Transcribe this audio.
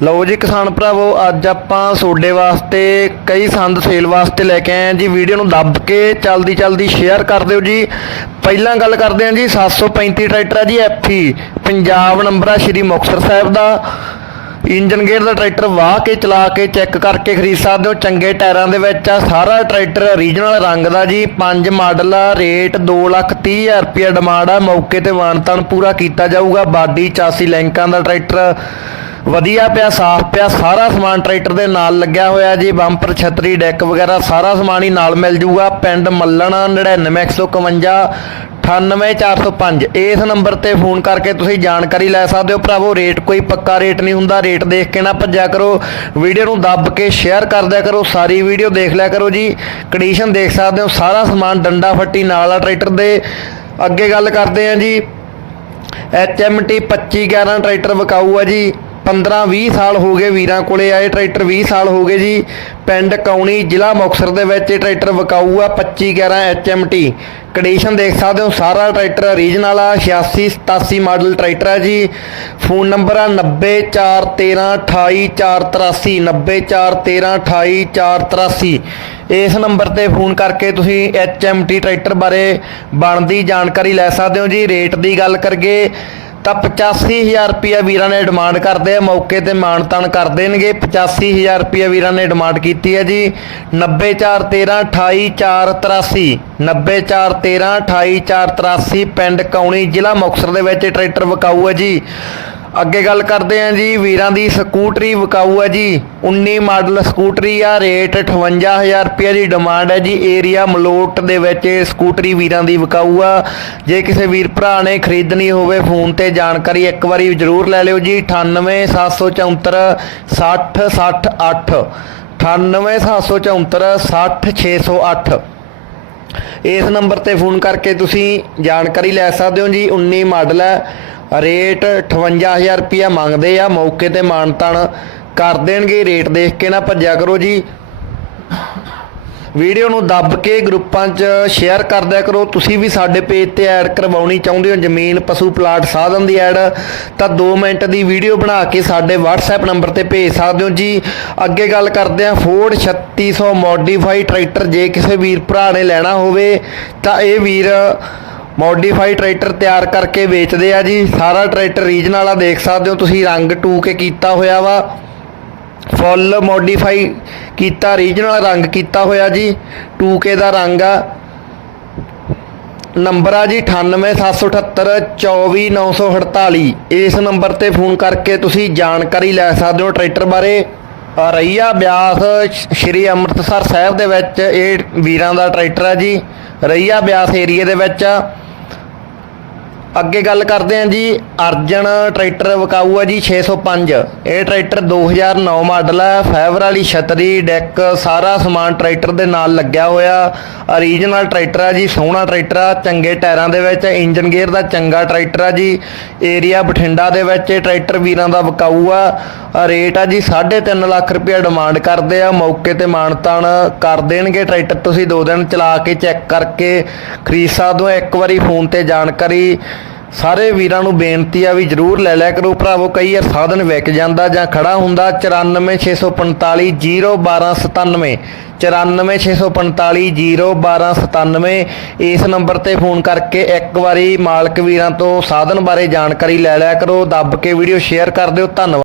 ਲਓ ਜੀ ਕਿਸਾਨ ਭਰਾਵੋ, ਅੱਜ ਆਪਾਂ ਤੁਹਾਡੇ ਵਾਸਤੇ ਕਈ ਸੰਦ ਸੇਲ ਵਾਸਤੇ ਲੈ ਕੇ ਆਏ ਹਾਂ ਜੀ। ਵੀਡੀਓ ਨੂੰ ਦੱਬ ਕੇ ਚਲਦੀ ਚਲਦੀ ਸ਼ੇਅਰ ਕਰ ਦਿਓ ਜੀ। ਪਹਿਲਾਂ ਗੱਲ ਕਰਦੇ ਹਾਂ ਜੀ 735 ਟਰੈਕਟਰ ਆ ਜੀ ਐਫੀ ਪੰਜਾਬ ਨੰਬਰ ਆ ਸ਼੍ਰੀ ਮੁਕਤਸਰ ਸਾਹਿਬ ਦਾ। ਇੰਜਨ ਗੇਅਰ ਦਾ ਟਰੈਕਟਰ ਵਾਹ ਕੇ ਚਲਾ ਕੇ ਚੈੱਕ ਕਰਕੇ ਖਰੀਦ ਸਕਦੇ ਹੋ। ਚੰਗੇ ਟਾਇਰਾਂ ਦੇ ਵਿੱਚ ਆ, ਸਾਰਾ ਟਰੈਕਟਰ ਓਰੀਜਨਲ ਰੰਗ ਦਾ ਜੀ। 5 ਮਾਡਲ ਆ, ਰੇਟ 230000 ਰੁਪਏ ਡਿਮਾਂਡ ਆ। ਮੌਕੇ ਤੇ ਮਾਨਤਾਨ ਪੂਰਾ ਕੀਤਾ ਜਾਊਗਾ। ਬਾਡੀ 84 ਲੈਂਕਾਂ ਦਾ ਟਰੈਕਟਰ। ਵਧੀਆ ਪਿਆ, ਸਾਫ਼ ਪਿਆ, ਸਾਰਾ ਸਮਾਨ ਟਰੈਕਟਰ ਦੇ ਨਾਲ ਲੱਗਿਆ ਹੋਇਆ ਜੀ, ਬੰਪਰ, ਛਤਰੀ, ਡੈਕ ਵਗੈਰਾ ਸਾਰਾ ਸਮਾਨ ਹੀ ਨਾਲ ਮਿਲ ਜੂਗਾ। ਪਿੰਡ ਮੱਲਣ 99151 98405 ਇਸ ਨੰਬਰ ਤੇ ਫੋਨ ਕਰਕੇ ਤੁਸੀਂ ਜਾਣਕਾਰੀ ਲੈ ਸਕਦੇ ਹੋ ਭਰਾਵੋ। ਰੇਟ ਕੋਈ ਪੱਕਾ ਰੇਟ ਨਹੀਂ ਹੁੰਦਾ। ਰੇਟ ਦੇਖ ਕੇ ਨਾ ਭੱਜਿਆ ਕਰੋ। ਵੀਡੀਓ ਨੂੰ ਦੱਬ ਕੇ ਸ਼ੇਅਰ ਕਰ ਦਿਆ ਕਰੋ। ਸਾਰੀ ਵੀਡੀਓ ਦੇਖ ਲਿਆ ਕਰੋ ਜੀ। ਕੰਡੀਸ਼ਨ ਦੇਖ ਸਕਦੇ ਹੋ। ਸਾਰਾ ਸਮਾਨ ਡੰਡਾ ਫੱਟੀ ਨਾਲ ਆ ਟਰੈਕਟਰ ਦੇ। ਅੱਗੇ ਗੱਲ ਕਰਦੇ ਹਾਂ ਜੀ। HMT 2511 ਟਰੈਕਟਰ ਵਿਕਾਊ ਆ ਜੀ। 15 20 ਸਾਲ ਹੋ ਗਏ ਵੀਰਾਂ ਕੋਲੇ ਆਏ, ਟਰੈਕਟਰ 20 ਸਾਲ ਹੋ ਗਏ ਜੀ। ਪਿੰਡ ਕੌਣੀ ਜ਼ਿਲ੍ਹਾ ਮੁਕਤਸਰ ਦੇ ਵਿੱਚ ਇਹ ਟਰੈਕਟਰ ਵਿਕਾਊ ਆ 2511 HMT ਕੰਡੀਸ਼ਨ ਦੇਖ ਸਕਦੇ ਹੋ, ਸਾਰਾ ਟਰੈਕਟਰ ਓਰੀਜਨਲ ਆ 86 87 ਮਾਡਲ ਟਰੈਕਟਰ ਆ ਜੀ। ਫੋਨ ਨੰਬਰ ਆ 90413284483 90413284483 ਇਸ ਨੰਬਰ ਤੇ ਫੋਨ ਕਰਕੇ ਤੁਸੀਂ HMT ਟਰੈਕਟਰ ਬਾਰੇ ਬਣਦੀ ਜਾਣਕਾਰੀ ਲੈ ਸਕਦੇ ਹੋ ਜੀ। ਰੇਟ ਦੀ ਗੱਲ ਕਰਗੇ ਤਾਂ 85000 ਰੁਪਿਆ ਵੀਰਾਂ ਨੇ ਡਿਮਾਂਡ ਕਰਦੇ ਆ। ਮੌਕੇ ਤੇ ਮਾਨਤਾਨ ਕਰ ਦੇਣਗੇ 85000 ਰੁਪਿਆ ਵੀਰਾਂ ਨੇ ਡਿਮਾਂਡ ਕੀਤੀ ਹੈ ਜੀ। 90413284483 90413284483 ਪਿੰਡ ਕੌਣੀ ਜ਼ਿਲ੍ਹਾ ਮੁਕਤਸਰ ਦੇ ਵਿੱਚ ਟਰੈਕਟਰ ਵਿਕਾਊ ਹੈ ਜੀ। ਅੱਗੇ ਗੱਲ ਕਰਦੇ ਹਾਂ ਜੀ, ਵੀਰਾਂ ਦੀ ਸਕੂਟਰੀ ਵਿਕਾਊ ਹੈ ਜੀ। 19 ਮਾਡਲ ਸਕੂਟਰੀ ਆ, ਰੇਟ 58000 ਰੁਪਏ ਦੀ ਡਿਮਾਂਡ ਹੈ ਜੀ। ਏਰੀਆ ਮਲੋਟ ਦੇ ਵਿੱਚ ਸਕੂਟਰੀ ਵੀਰਾਂ ਦੀ ਵਿਕਾਊ ਆ। ਜੇ ਕਿਸੇ ਵੀਰ ਭਰਾ ਨੇ ਖਰੀਦਣੀ ਹੋਵੇ, ਫੋਨ ਤੇ ਜਾਣਕਾਰੀ ਇੱਕ ਵਾਰੀ ਜ਼ਰੂਰ ਲੈ ਲਿਓ ਜੀ। 98774 60 60 8 98774 60 608 ਇਸ ਨੰਬਰ ਤੇ ਫੋਨ ਕਰਕੇ ਤੁਸੀਂ ਜਾਣਕਾਰੀ ਲੈ ਸਕਦੇ ਹੋ ਜੀ। 19 ਮਾਡਲ ਹੈ। ਰੇਟ 58000 ਰੁਪਿਆ ਮੰਗਦੇ ਆ, ਮੌਕੇ ਤੇ ਮਾਨਤਾਨ ਕਰ ਦੇਣਗੇ ਰੇਟ ਦੇਖ ਕੇ ਨਾ ਭੱਜਿਆ ਕਰੋ ਜੀ। ਵੀਡੀਓ ਨੂੰ ਦੱਬ ਕੇ ਗਰੁੱਪਾਂ 'ਚ ਸ਼ੇਅਰ ਕਰ ਦਿਆ ਕਰੋ। ਤੁਸੀਂ ਵੀ ਸਾਡੇ ਪੇਜ ਤੇ ਐਡ ਕਰਵਾਉਣੀ ਚਾਹੁੰਦੇ ਹੋ, ਜ਼ਮੀਨ, ਪਸ਼ੂ ਪਲਾਟ ਸਾਧਨ ਦੀ ਐਡ ਤਾਂ 2 ਮਿੰਟ ਦੀ ਵੀਡੀਓ ਬਣਾ ਕੇ ਸਾਡੇ WhatsApp ਨੰਬਰ ਤੇ ਭੇਜ ਸਕਦੇ ਹੋ ਜੀ। ਅੱਗੇ ਗੱਲ ਕਰਦੇ ਹਾਂ ਫੋਰਡ 3600 ਮੋਡੀਫਾਈ ਟਰੈਕਟਰ ਜੇ ਕਿਸੇ ਵੀਰ ਭਰਾ ਨੇ ਲੈਣਾ ਹੋਵੇ, ਤਾਂ ਇਹ ਵੀਰ ਮੋਡੀਫਾਈ ਟਰੈਕਟਰ ਤਿਆਰ ਕਰਕੇ ਵੇਚਦੇ ਆ ਜੀ। ਸਾਰਾ ਟਰੈਕਟਰ ਰੀਜਨਲ ਵਾਲਾ ਦੇਖ ਸਕਦੇ ਹੋ ਤੁਸੀਂ ਰੰਗ ਟੂ ਕੇ ਕੀਤਾ ਹੋਇਆ ਵਾ। ਫੁੱਲ ਮੋਡੀਫਾਈ ਕੀਤਾ ਰੀਜਨਲ ਰੰਗ ਕੀਤਾ ਹੋਇਆ ਜੀ। 2K ਦਾ ਰੰਗ ਆ। ਨੰਬਰ ਆ ਜੀ 98778 24948 ਇਸ ਨੰਬਰ ਤੇ ਫੋਨ ਕਰਕੇ ਤੁਸੀਂ ਜਾਣਕਾਰੀ ਲੈ ਸਕਦੇ ਹੋ ਟਰੈਕਟਰ ਬਾਰੇ। ਅ, ਰਈਆ ਬਿਆਸ ਸ਼੍ਰੀ ਅੰਮ੍ਰਿਤਸਰ ਸਾਹਿਬ ਦੇ ਵਿੱਚ। ਇਹ ਵੀਰਾਂ ਦਾ ਟਰੈਕਟਰ ਆ ਜੀ। ਰਈਆ ਬਿਆਸ ਏਰੀਏ ਦੇ ਵਿੱਚ। ਆ। ਅੱਗੇ ਗੱਲ ਕਰਦੇ ਹਾਂ ਜੀ, ਅਰਜਨ ਟਰੈਕਟਰ ਵਿਕਾਊ ਆ ਜੀ 605 ਇਹ ਟਰੈਕਟਰ 2009 ਮਾਡਲ ਹੈ, ਫਾਈਬਰ ਵਾਲੀ ਛਤਰੀ ਡੈਕ, ਸਾਰਾ ਸਮਾਨ ਟਰੈਕਟਰ ਦੇ ਨਾਲ ਲੱਗਿਆ ਹੋਇਆ। ਓਰੀਜਨਲ ਟਰੈਕਟਰ ਆ ਜੀ, ਸੋਹਣਾ ਟਰੈਕਟਰ ਆ ਚੰਗੇ ਟਾਇਰਾਂ ਦੇ ਵਿੱਚ ਇੰਜਨ ਗੇਅਰ ਦਾ ਚੰਗਾ ਟਰੈਕਟਰ ਆ ਜੀ। ਏਰੀਆ ਬਠਿੰਡਾ ਦੇ ਵਿੱਚ ਇਹ ਟਰੈਕਟਰ ਵੀਰਾਂ ਦਾ ਵਿਕਾਊ ਆ। ਰੇਟ ਆ ਜੀ 3.5 ਲੱਖ ਰੁਪਏ ਡਿਮਾਂਡ ਕਰਦੇ ਆ, ਮੌਕੇ ਤੇ ਮਾਨਤਾਨ ਕਰ ਦੇਣਗੇ ਟਰੈਕਟਰ। ਤੁਸੀਂ ਦੋ ਦਿਨ ਚਲਾ ਕੇ ਚੈੱਕ ਕਰਕੇ ਖਰੀਦ ਸਕਦੇ ਹੋ। ਇੱਕ ਵਾਰੀ ਫੋਨ ਤੇ ਜਾਣਕਾਰੀ ਸਾਰੇ ਵੀਰਾਂ ਨੂੰ ਬੇਨਤੀ ਆ ਵੀ ਜਰੂਰ ਲੈ ਲਿਆ ਕਰੋ। ਭਰਾਵੋ, ਕਈ ਵਾਰ ਸਾਧਨ ਵਿਕ ਜਾਂਦਾ ਜਾਂ ਖੜਾ ਹੁੰਦਾ 94645 01297 94645 01297 ਇਸ ਨੰਬਰ ਤੇ ਫੋਨ ਕਰਕੇ ਇੱਕ ਵਾਰੀ ਮਾਲਕ ਵੀਰਾਂ ਤੋਂ ਸਾਧਨ ਬਾਰੇ ਜਾਣਕਾਰੀ ਲੈ ਲਿਆ ਕਰੋ। ਦੱਬ ਕੇ ਵੀਡੀਓ ਸ਼ੇਅਰ ਕਰ ਦਿਓ। ਧੰਨਵਾਦ।